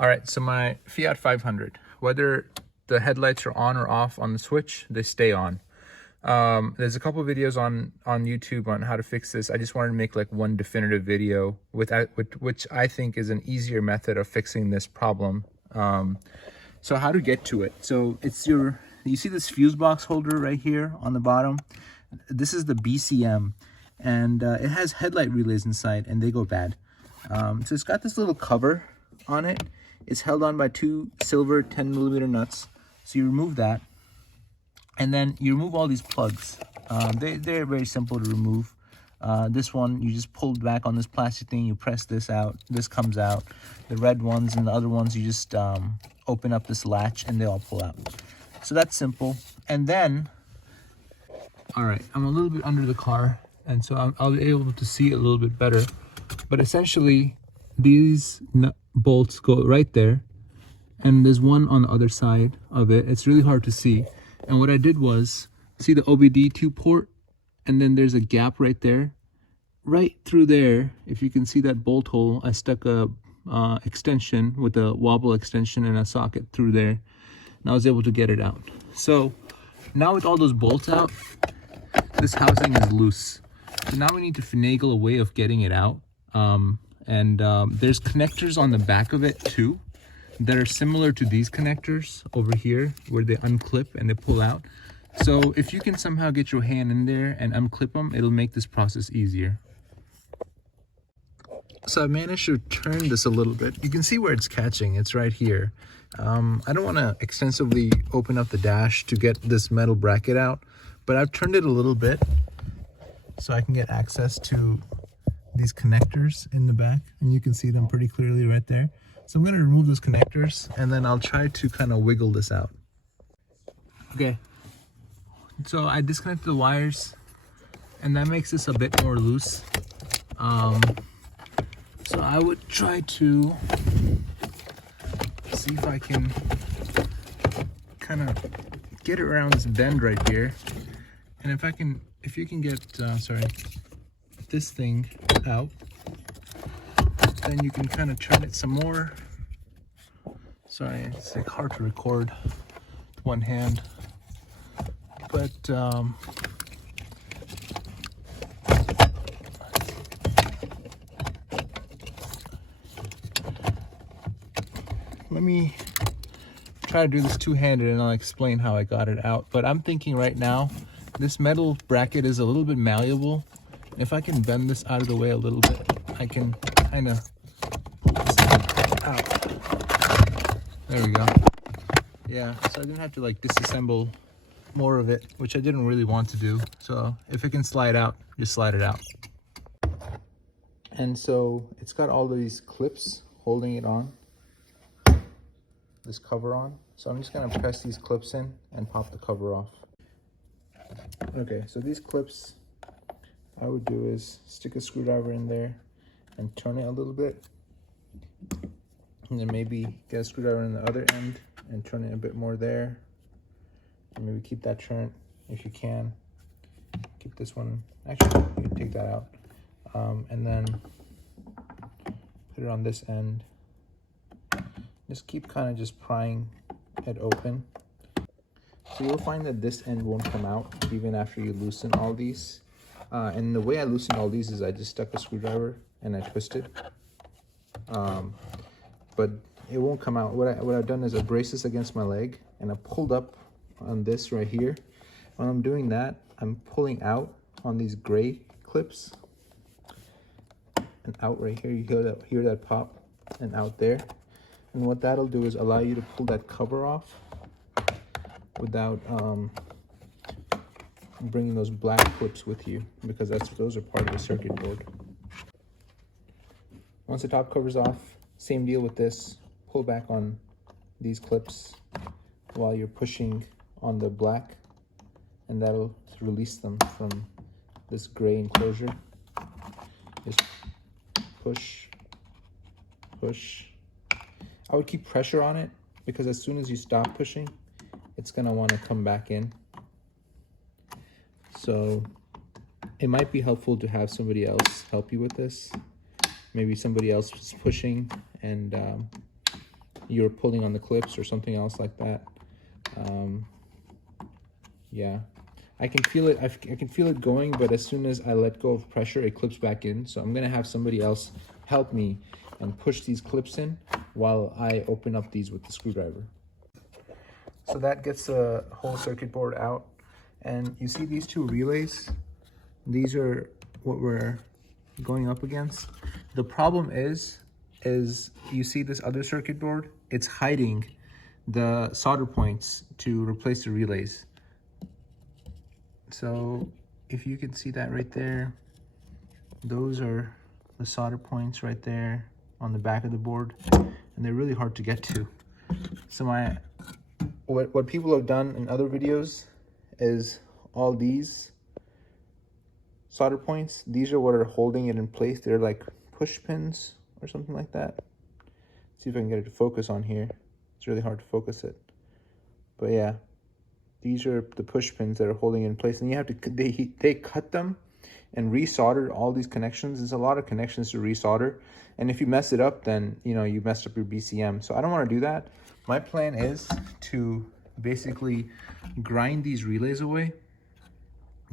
All right, so my Fiat 500, whether the headlights are on or off on the switch, they stay on. There's a couple videos on YouTube on how to fix this. I just wanted to make like one definitive video with which I think is an easier method of fixing this problem. So how to get to it. So it's you see this fuse box holder right here on the bottom. This is the BCM, and it has headlight relays inside, and they go bad. So it's got this little cover on it. It's held on by two silver 10mm nuts. So you remove that, and then you remove all these plugs. They're very simple to remove. This one, you just pull back on this plastic thing, you press this out, this comes out. The red ones and the other ones, you just open up this latch and they all pull out. So that's simple. And then, all right, I'm a little bit under the car, and so I'll be able to see it a little bit better. But essentially, these bolts go right there, and there's one on the other side of it. It's really hard to see. And what I did was, see the OBD2 port? And then there's a gap right there. Right through there, if you can see that bolt hole, I stuck a extension with a wobble extension and a socket through there. And I was able to get it out. So now with all those bolts out, this housing is loose. So now we need to finagle a way of getting it out. There's connectors on the back of it too that are similar to these connectors over here where they unclip and they pull out. So if you can somehow get your hand in there and unclip them, it'll make this process easier. So I managed to turn this a little bit. You can see where it's catching. It's right here. I don't want to extensively open up the dash to get this metal bracket out, but I've turned it a little bit so I can get access to these connectors in the back, and you can see them pretty clearly right there. So I'm going to remove those connectors, and then I'll try to kind of wiggle this out. Okay, so I disconnected the wires, and that makes this a bit more loose. So I would try to see if I can kind of get it around this bend right here, and if you can get this thing out, then you can kind of turn it some more. Sorry, it's like hard to record with one hand, but let me try to do this two-handed and I'll explain how I got it out. But I'm thinking right now, this metal bracket is a little bit malleable. If I can bend this out of the way a little bit, I can kind of pull this out. There we go. Yeah, so I didn't have to like disassemble more of it, which I didn't really want to do. So if it can slide out, just slide it out. And so it's got all these clips holding it on, this cover on. So I'm just gonna press these clips in and pop the cover off. Okay, so these clips, I would do is stick a screwdriver in there and turn it a little bit, and then maybe get a screwdriver on the other end and turn it a bit more there, and maybe keep that turn if you can. Keep this one, actually you can take that out, and then put it on this end. Just keep kind of just prying it open. So you'll find that this end won't come out even after you loosen all these. And the way I loosened all these is I just stuck a screwdriver and I twisted. But it won't come out. What I've done is I braced this against my leg and I pulled up on this right here. When I'm doing that, I'm pulling out on these gray clips and out right here. You hear that pop, and out there. And what that'll do is allow you to pull that cover off without bringing those black clips with you, because those are part of the circuit board. Once the top cover's off, same deal with this. Pull back on these clips while you're pushing on the black, and that'll release them from this gray enclosure. Just push, push. I would keep pressure on it, because as soon as you stop pushing, it's gonna want to come back in. So it might be helpful to have somebody else help you with this. Maybe somebody else is pushing and you're pulling on the clips or something else like that. Yeah, I can feel it. I can feel it going, but as soon as I let go of pressure, it clips back in. So I'm gonna have somebody else help me and push these clips in while I open up these with the screwdriver. So that gets the whole circuit board out. And you see these two relays? These are what we're going up against. The problem is you see this other circuit board? It's hiding the solder points to replace the relays. So if you can see that right there, those are the solder points right there on the back of the board, and they're really hard to get to. So what people have done in other videos is all these solder points, these are what are holding it in place. They're like push pins or something like that. Let's see if I can get it to focus on here. It's really hard to focus it, but yeah, these are the push pins that are holding it in place, and you have to, they cut them and resolder all these connections. There's a lot of connections to resolder, and if you mess it up, then you know you messed up your BCM. So I don't want to do that. My plan is to basically grind these relays away,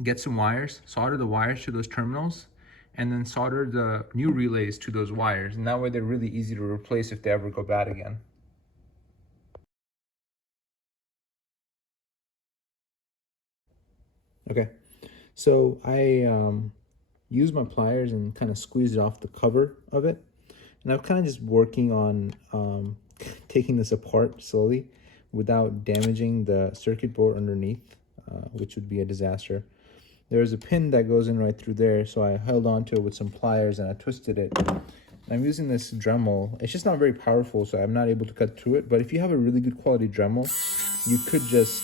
get some wires, solder the wires to those terminals, and then solder the new relays to those wires, and that way they're really easy to replace if they ever go bad again. Okay, so I used my pliers and kind of squeezed it off the cover of it, and I'm kind of just working on taking this apart slowly without damaging the circuit board underneath, which would be a disaster. There's a pin that goes in right through there, so I held onto it with some pliers and I twisted it. I'm using this Dremel. It's just not very powerful, so I'm not able to cut through it, but if you have a really good quality Dremel, you could just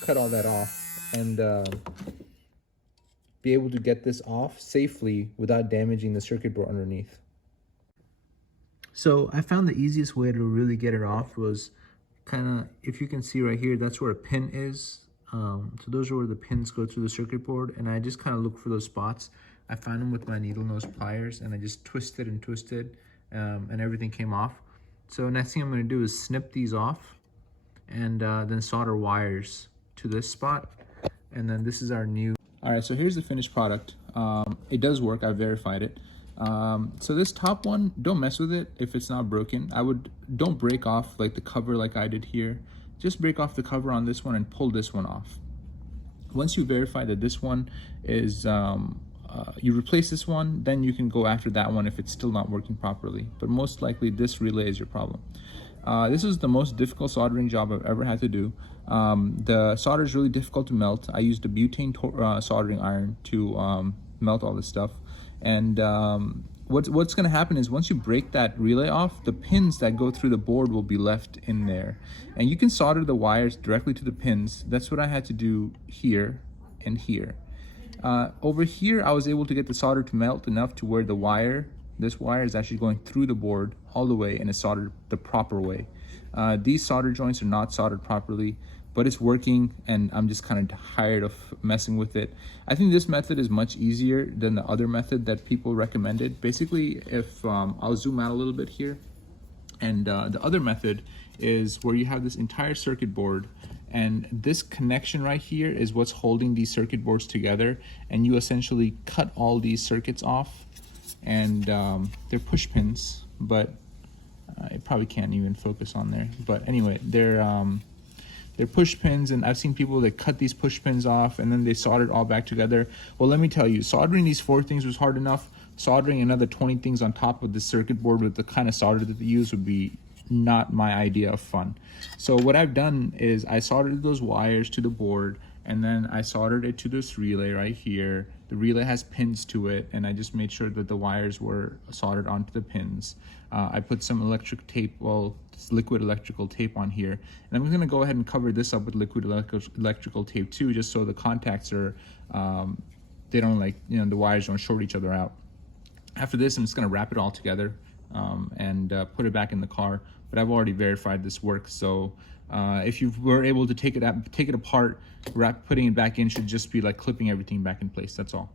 cut all that off and be able to get this off safely without damaging the circuit board underneath. So I found the easiest way to really get it off was kind of, if you can see right here, that's where a pin is. So those are where the pins go through the circuit board, and I just kind of look for those spots. I found them with my needle nose pliers, and I just twisted and twisted, and everything came off. So next thing I'm going to do is snip these off, and then solder wires to this spot, and then this is our new. All right, so here's the finished product. It does work. I verified it. So this top one, don't mess with it if it's not broken. Don't break off like the cover like I did here. Just break off the cover on this one and pull this one off. Once you verify that this one is, you replace this one, then you can go after that one if it's still not working properly. But most likely this relay is your problem. This is the most difficult soldering job I've ever had to do. The solder is really difficult to melt. I used a butane soldering iron to melt all this stuff. And what's going to happen is once you break that relay off, the pins that go through the board will be left in there. And you can solder the wires directly to the pins. That's what I had to do here and here. Over here, I was able to get the solder to melt enough to where this wire is actually going through the board all the way and is soldered the proper way. These solder joints are not soldered properly, but it's working, and I'm just kind of tired of messing with it. I think this method is much easier than the other method that people recommended. Basically, if I'll zoom out a little bit here, and the other method is where you have this entire circuit board, and this connection right here is what's holding these circuit boards together, and you essentially cut all these circuits off, and they're push pins, but it probably can't even focus on there. But anyway, they're push pins, and I've seen people that cut these push pins off and then they solder it all back together. Well, let me tell you, soldering these 4 things was hard enough. Soldering another 20 things on top of the circuit board with the kind of solder that they use would be not my idea of fun. So what I've done is I soldered those wires to the board, and then I soldered it to this relay right here. The relay has pins to it, and I just made sure that the wires were soldered onto the pins. I put some electric tape, well, liquid electrical tape on here, and I'm going to go ahead and cover this up with liquid electrical tape too, just so the contacts are, they don't, like, you know, the wires don't short each other out. After this, I'm just going to wrap it all together and put it back in the car, but I've already verified this works. So if you were able to take it apart, putting it back in should just be like clipping everything back in place. That's all.